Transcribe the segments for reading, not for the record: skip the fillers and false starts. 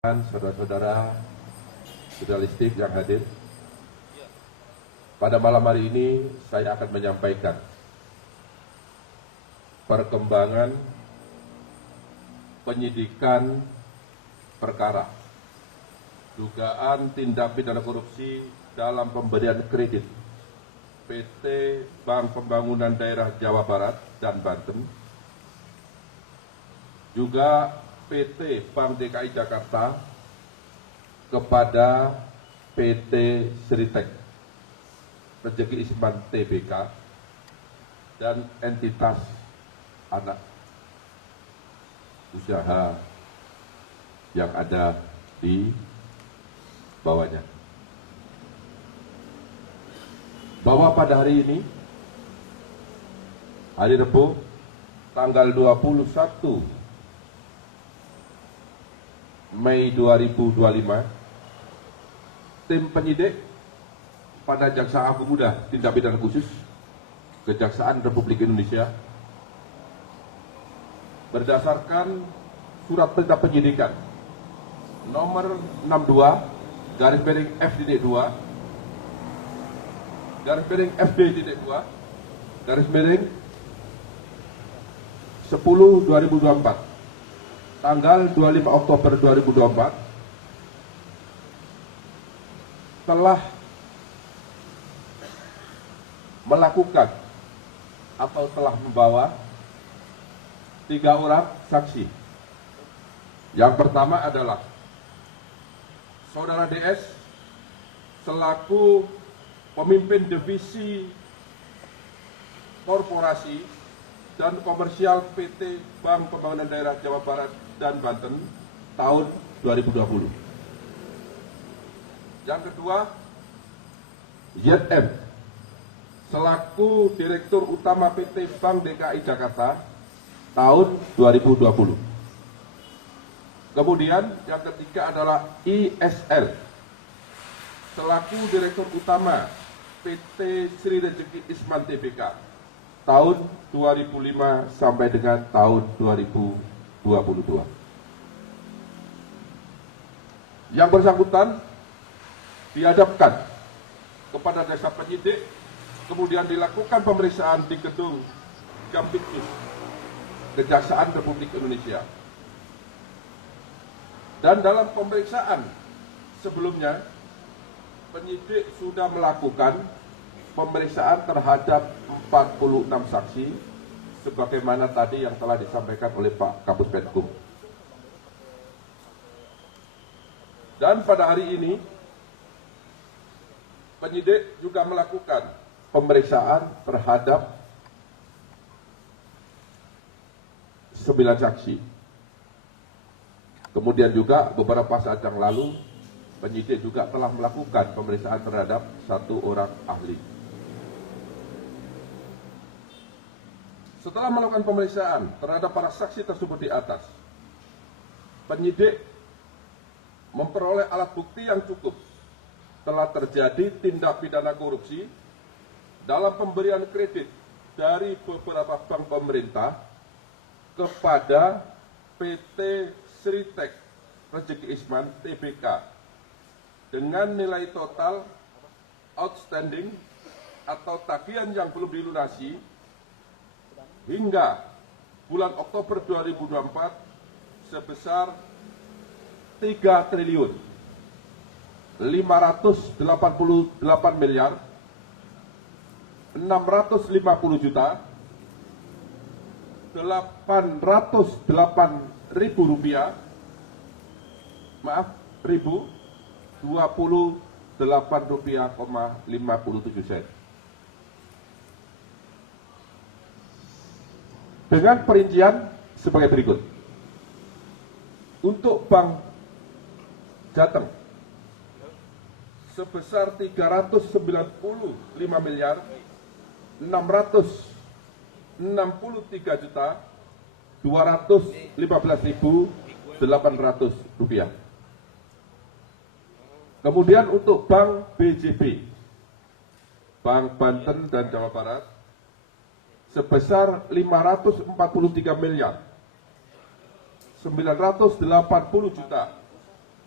Saudara-saudara jurnalistik yang hadir, pada malam hari ini saya akan menyampaikan perkembangan penyidikan perkara dugaan tindak pidana korupsi dalam pemberian kredit PT Bank Pembangunan Daerah Jawa Barat dan Banten, juga PT Bank DKI Jakarta kepada PT Sritek Rezeki Isman Tbk dan entitas anak usaha yang ada di bawahnya. Bahwa pada hari ini, hari Rabu, tanggal 21 Mei 2025, tim penyidik pada Jaksa Agung Muda Tindak Pidana Khusus Kejaksaan Republik Indonesia berdasarkan surat perintah penyidikan nomor 62-FD2-F-2-10/2024 tanggal 25 Oktober 2024 telah melakukan atau telah membawa 3 orang saksi. Yang pertama adalah Saudara DS selaku pemimpin divisi korporasi dan komersial PT Bank Pembangunan Daerah Jawa Barat dan Banten tahun 2020. Yang kedua, YM selaku Direktur Utama PT Bank DKI Jakarta tahun 2020. Kemudian yang ketiga adalah ISL selaku Direktur Utama PT Sri Rezeki Isman Tbk tahun 2005 sampai dengan tahun 2022. Yang bersangkutan dihadapkan kepada jasa penyidik, kemudian dilakukan pemeriksaan di gedung Jampitsus Kejaksaan Republik Indonesia. Dan dalam pemeriksaan sebelumnya, penyidik sudah melakukan pemeriksaan terhadap 46 saksi sebagaimana tadi yang telah disampaikan oleh Pak Kapus Penkum. Dan pada hari ini penyidik juga melakukan pemeriksaan terhadap 9 saksi. Kemudian juga beberapa saat yang lalu penyidik juga telah melakukan pemeriksaan terhadap 1 orang ahli. Setelah melakukan pemeriksaan terhadap para saksi tersebut di atas, penyidik memperoleh alat bukti yang cukup telah terjadi tindak pidana korupsi dalam pemberian kredit dari beberapa bank pemerintah kepada PT Sritek Rezeki Isman Tbk dengan nilai total outstanding atau tagihan yang belum dilunasi hingga bulan Oktober 2024 sebesar 3 triliun 588 miliar 650 juta 808 ribu rupiah, ribu 28 rupiah, 57 sen. Dengan perincian sebagai berikut. Untuk Bank Jateng sebesar 395 miliar 663 juta 215.800 rupiah. Kemudian untuk Bank BJB, Bank Banten dan Jawa Barat sebesar 543 miliar 980 juta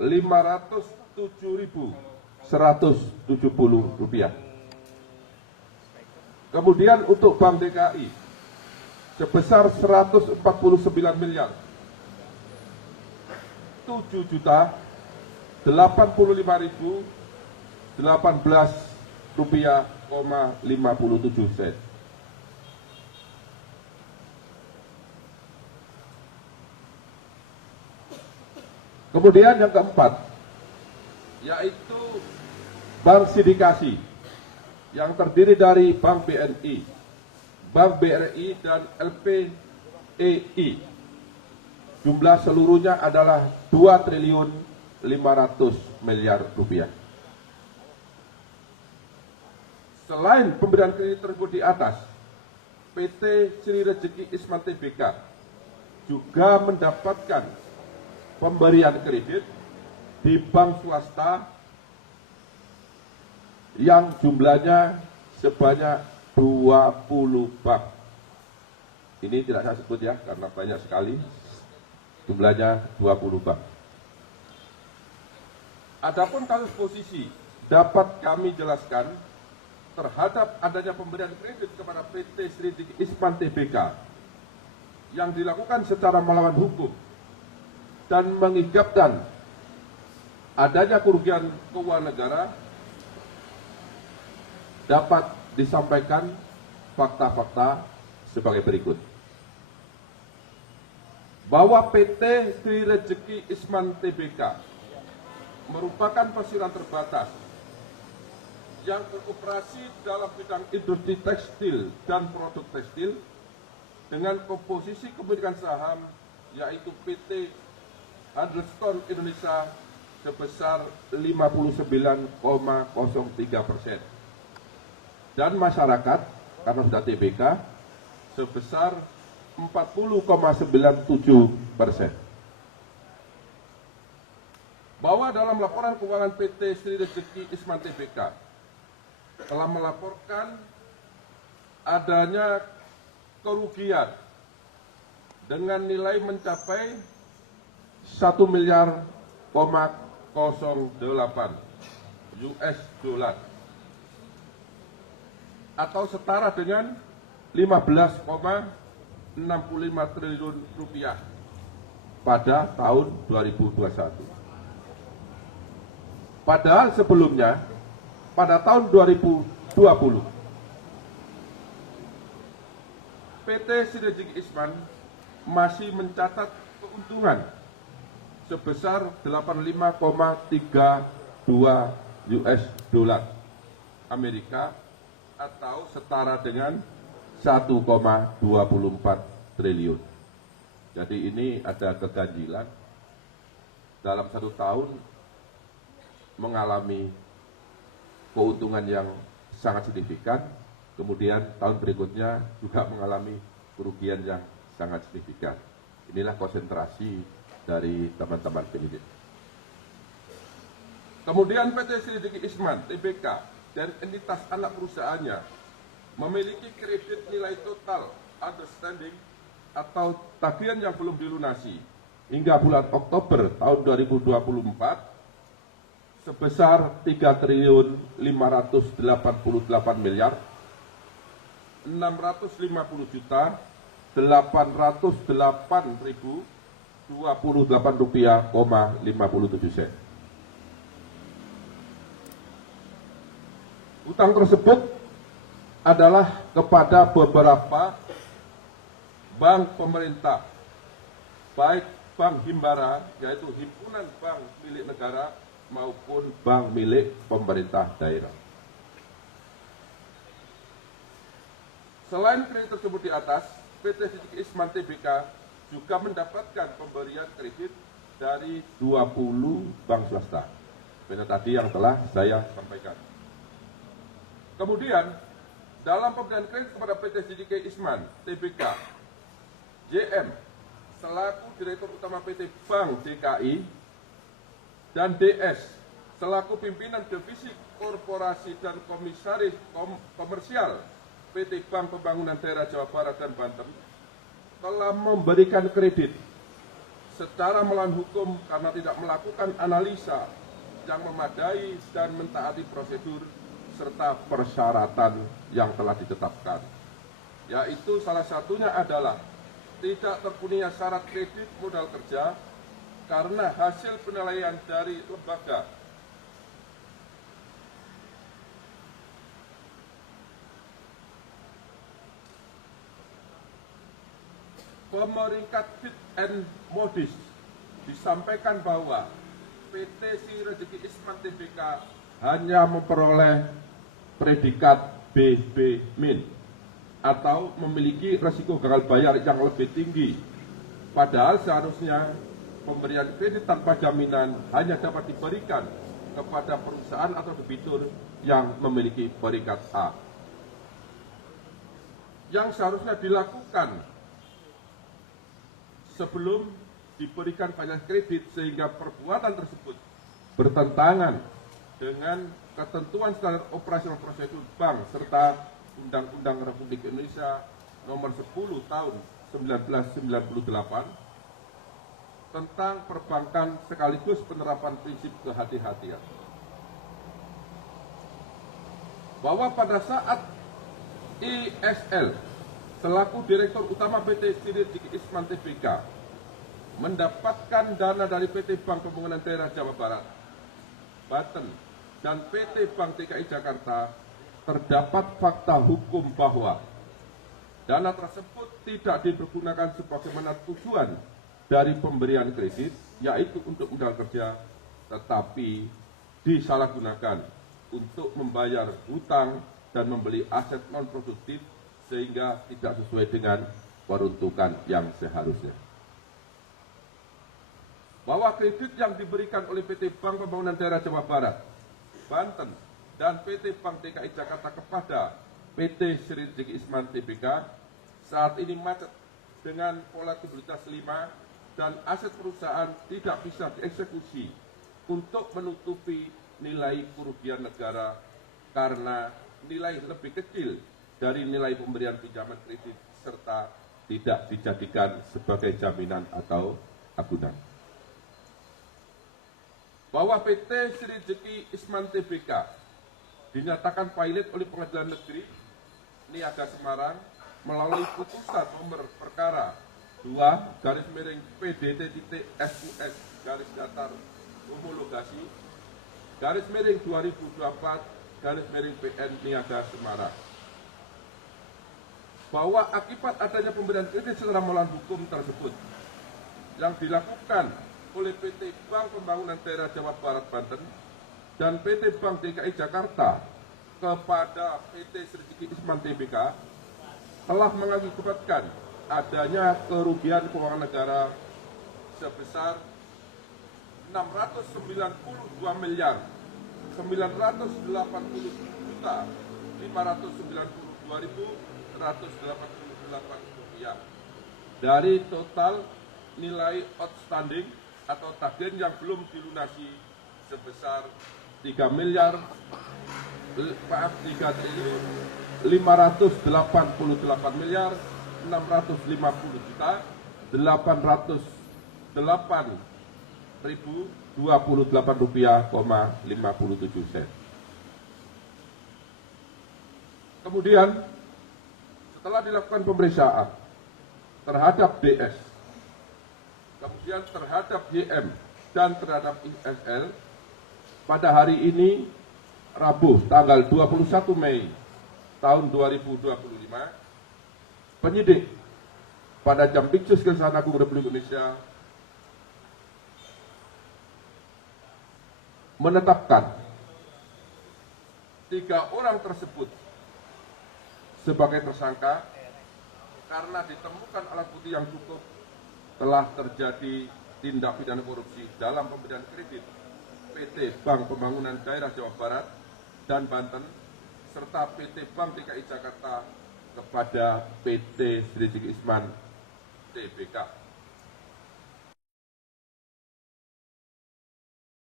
Rp507.170. Kemudian untuk Bank DKI sebesar Rp7.085.018,57. Kemudian yang keempat, yaitu bank sindikasi yang terdiri dari Bank BNI, Bank BRI, dan LPEI. Jumlah seluruhnya adalah Rp2.500.000.000. Selain pemberian kredit tersebut di atas, PT Sri Rejeki Isman Tbk juga mendapatkan pemberian kredit di bank swasta yang jumlahnya sebanyak 20 bank. Ini tidak saya sebut ya, karena banyak sekali, jumlahnya 20 bank. Adapun kasus posisi dapat kami jelaskan terhadap adanya pemberian kredit kepada PT Sri Rejeki Isman Tbk yang dilakukan secara melawan hukum dan mengakibatkan adanya kerugian keuangan negara, dapat disampaikan fakta-fakta sebagai berikut. Bahwa PT Sri Rejeki Isman Tbk merupakan persiran terbatas yang beroperasi dalam bidang industri tekstil dan produk tekstil dengan komposisi kepemilikan saham yaitu PT Understone Indonesia sebesar 59,03% dan masyarakat karena sudah TBK sebesar 40,97%. Bahwa dalam laporan keuangan PT Sri Rejeki Isman Tbk telah melaporkan adanya kerugian dengan nilai mencapai 1 miliar 08 US dollar atau setara dengan 15,65 triliun rupiah pada tahun 2021. Padahal sebelumnya pada tahun 2020 PT Sri Rejeki Isman masih mencatat keuntungan sebesar 85,32 US dollar Amerika atau setara dengan 1,24 triliun. Jadi ini ada keganjilan dalam satu tahun mengalami keuntungan yang sangat signifikan, kemudian tahun berikutnya juga mengalami kerugian yang sangat signifikan. Inilah konsentrasi dari teman-teman penyidik. Kemudian PT Sri Rejeki Isman Tbk dan entitas anak perusahaannya memiliki kredit nilai total outstanding atau tagihan yang belum dilunasi hingga bulan Oktober tahun 2024 sebesar 3.550.808.808.028 rupiah,57 sen. Utang tersebut adalah kepada beberapa bank pemerintah, baik bank himbara, yaitu himpunan bank milik negara, maupun bank milik pemerintah daerah. Selain kredit tersebut di atas, PT Sri Rejeki Isman Tbk juga mendapatkan pemberian kredit dari 20 bank swasta. Seperti tadi yang telah saya sampaikan. Kemudian, dalam pemberian kredit kepada PT Sri Rejeki Isman Tbk, JM selaku Direktur Utama PT Bank DKI dan DS selaku pimpinan divisi korporasi dan komisaris komersial PT Bank Pembangunan Daerah Jawa Barat dan Banten telah memberikan kredit secara melawan hukum karena tidak melakukan analisa yang memadai dan mentaati prosedur serta persyaratan yang telah ditetapkan. Yaitu salah satunya adalah tidak terpenuhinya syarat kredit modal kerja karena hasil penilaian dari lembaga pemeringkat Fit and Modis disampaikan bahwa PT Sri Rezeki Isman Tbk hanya memperoleh predikat BB- atau memiliki risiko gagal bayar yang lebih tinggi. Padahal seharusnya pemberian kredit tanpa jaminan hanya dapat diberikan kepada perusahaan atau debitur yang memiliki predikat A. Yang seharusnya dilakukan sebelum diberikan pajak kredit sehingga perbuatan tersebut bertentangan dengan ketentuan standar operasional prosedur bank serta Undang-Undang Republik Indonesia Nomor 10 Tahun 1998 tentang perbankan sekaligus penerapan prinsip kehati-hatian. Bahwa pada saat ISL selaku Direktur Utama PT Sri Rezeki Isman Tbk mendapatkan dana dari PT Bank Pembangunan Daerah Jawa Barat, Banten, dan PT Bank DKI Jakarta, terdapat fakta hukum bahwa dana tersebut tidak dipergunakan sebagaimana tujuan dari pemberian kredit, yaitu untuk modal kerja, tetapi disalahgunakan untuk membayar hutang dan membeli aset non-produktif sehingga tidak sesuai dengan peruntukan yang seharusnya. Bahwa kredit yang diberikan oleh PT Bank Pembangunan Daerah Jawa Barat, Banten, dan PT Bank DKI Jakarta kepada PT Sri Rezeki Isman Tbk saat ini macet dengan volatilitas 5 dan aset perusahaan tidak bisa dieksekusi untuk menutupi nilai kerugian negara karena nilai lebih kecil dari nilai pemberian pinjaman kredit serta tidak dijadikan sebagai jaminan atau agunan. Bahwa PT Sri Rezeki Isman Tbk dinyatakan pilot oleh Pengadilan Negeri Niaga Semarang melalui putusan nomor perkara 2-PDT-SUS-homologasi-2024-PN Niaga Semarang. Bahwa akibat adanya pemberian kredit secara melawan hukum tersebut yang dilakukan oleh PT Bank Pembangunan Daerah Jawa Barat Banten dan PT Bank DKI Jakarta kepada PT Sri Rezeki Isman Tbk telah mengakibatkan adanya kerugian keuangan negara sebesar 692 miliar 980 juta 592.188 rupiah dari total nilai outstanding atau tagihan yang belum dilunasi sebesar 3 triliun 588 miliar 650 juta 808.028 rupiah, 57 sen. Kemudian setelah dilakukan pemeriksaan terhadap DS, kemudian terhadap YM dan terhadap ISL pada hari ini Rabu tanggal 21 Mei tahun 2025, penyidik pada Jampitsus Kejaksaan Agung Republik Indonesia menetapkan 3 orang tersebut sebagai tersangka karena ditemukan alat bukti yang cukup telah terjadi tindak pidana korupsi dalam pemberian kredit PT Bank Pembangunan Daerah Jawa Barat dan Banten serta PT Bank DKI Jakarta kepada PT Sri Rezeki Isman Tbk.